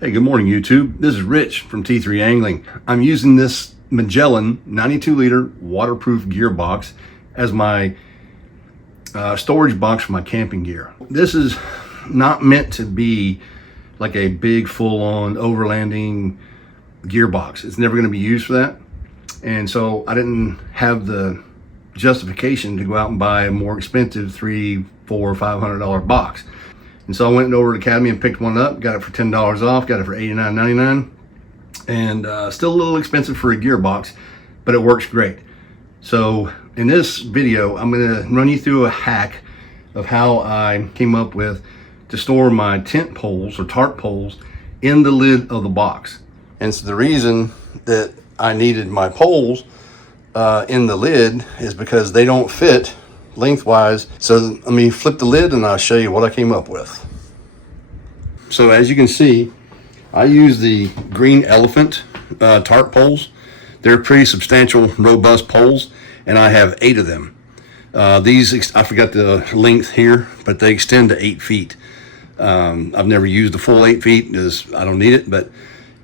Hey, good morning, YouTube. This is Rich from T3 Angling. I'm using this Magellan 92-liter waterproof Gearbox as my storage box for my camping gear. This is not meant to be like a big full-on overlanding gearbox. It's never going to be used for that. And so I didn't have the justification to go out and buy a more expensive $300, $400, $500 box. And so I went over to Academy and picked one up, got it for $10 off, got it for $89.99, and still a little expensive for a gearbox, but it works great. So in this video, I'm gonna run you through a hack of how I came up with to store my tent poles or tarp poles in the lid of the box. And so the reason that I needed my poles in the lid is because they don't fit lengthwise. So let me flip the lid and I'll show you what I came up with. So as you can see, I use the green elephant tarp poles. They're pretty substantial, robust poles, and I have 8 of them. These, I forgot the length here, but they extend to 8 feet. I've never used the full 8 feet because I don't need it, but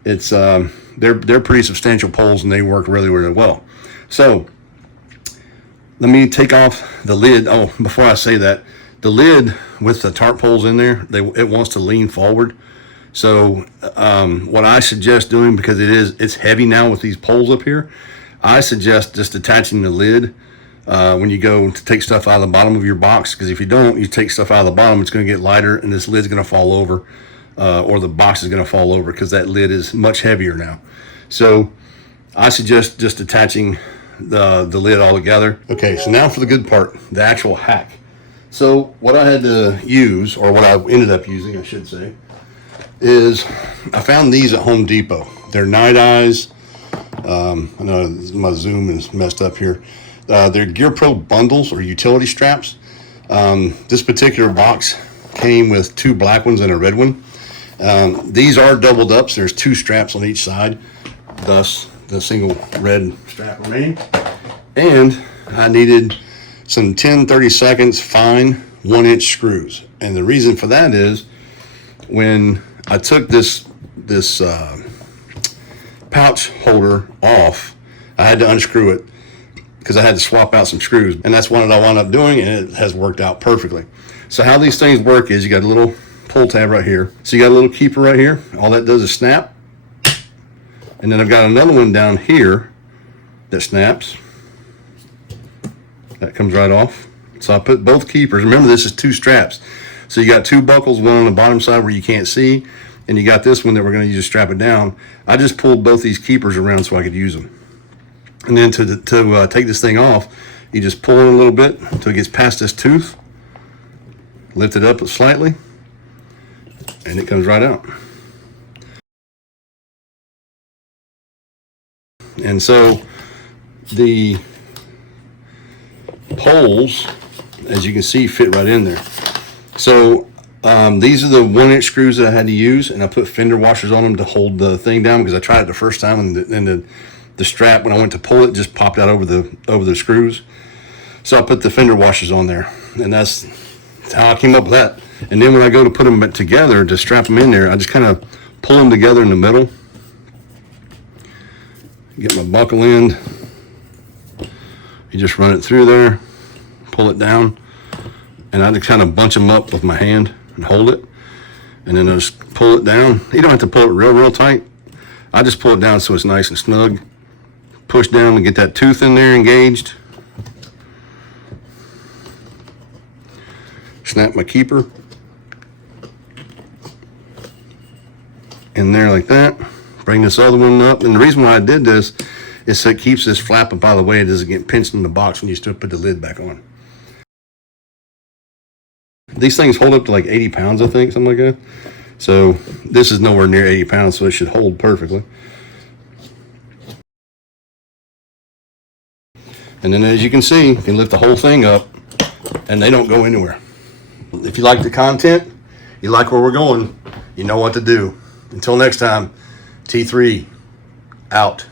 it's they're pretty substantial poles and they work really, really well. So let me take off the lid. Oh, before I say that, the lid with the tarp poles in there, it wants to lean forward. So what I suggest doing, because it's heavy now with these poles up here, I suggest just attaching the lid when you go to take stuff out of the bottom of your box, because if you don't, you take stuff out of the bottom, it's going to get lighter and this lid's going to fall over, or the box is going to fall over because that lid is much heavier now. So I suggest just attaching the lid all together. Okay, so now for the good part, the actual hack. So what I had to use, or what I ended up using, I should say, is I found these at Home Depot. They're Nite eyes. I know my zoom is messed up here. They're GearPro bundles or utility straps. This particular box came with 2 black ones and a red one. These are doubled up, so there's 2 straps on each side, thus the single red strap remaining. And I needed some 10/32 fine 1-inch screws. And the reason for that is when I took this pouch holder off, I had to unscrew it because I had to swap out some screws, and that's what I wound up doing, and it has worked out perfectly. So how these things work is you got a little pull tab right here. So you got a little keeper right here. All that does is snap. And then I've got another one down here that snaps. That comes right off. So I put both keepers. Remember, this is 2 straps. So you got 2 buckles, one on the bottom side where you can't see, and you got this one that we're going to use to strap it down. I just pulled both these keepers around so I could use them. And then to take this thing off, you just pull in a little bit until it gets past this tooth. Lift it up slightly, and it comes right out. And so the poles, as you can see, fit right in there. So these are the 1-inch screws that I had to use, and I put fender washers on them to hold the thing down because I tried it the first time, and the strap, when I went to pull it, just popped out over the screws. So I put the fender washers on there, and that's how I came up with that. And then when I go to put them together to strap them in there, I just kind of pull them together in the middle. Get my buckle end. You just run it through there, pull it down, and I just kind of bunch them up with my hand and hold it, and then I just pull it down. You don't have to pull it real tight. I just pull it down so it's nice and snug. Push down and get that tooth in there engaged. Snap my keeper in there like that. Bring this other one up, and the reason why I did this is so it keeps this flap up out of the way. It doesn't get pinched in the box when you still put the lid back on. These things hold up to like 80 pounds, I think, something like that. So this is nowhere near 80 pounds, so it should hold perfectly. And then as you can see, you can lift the whole thing up and they don't go anywhere. If you like the content, you like where we're going, you know what to do. Until next time, T3 out.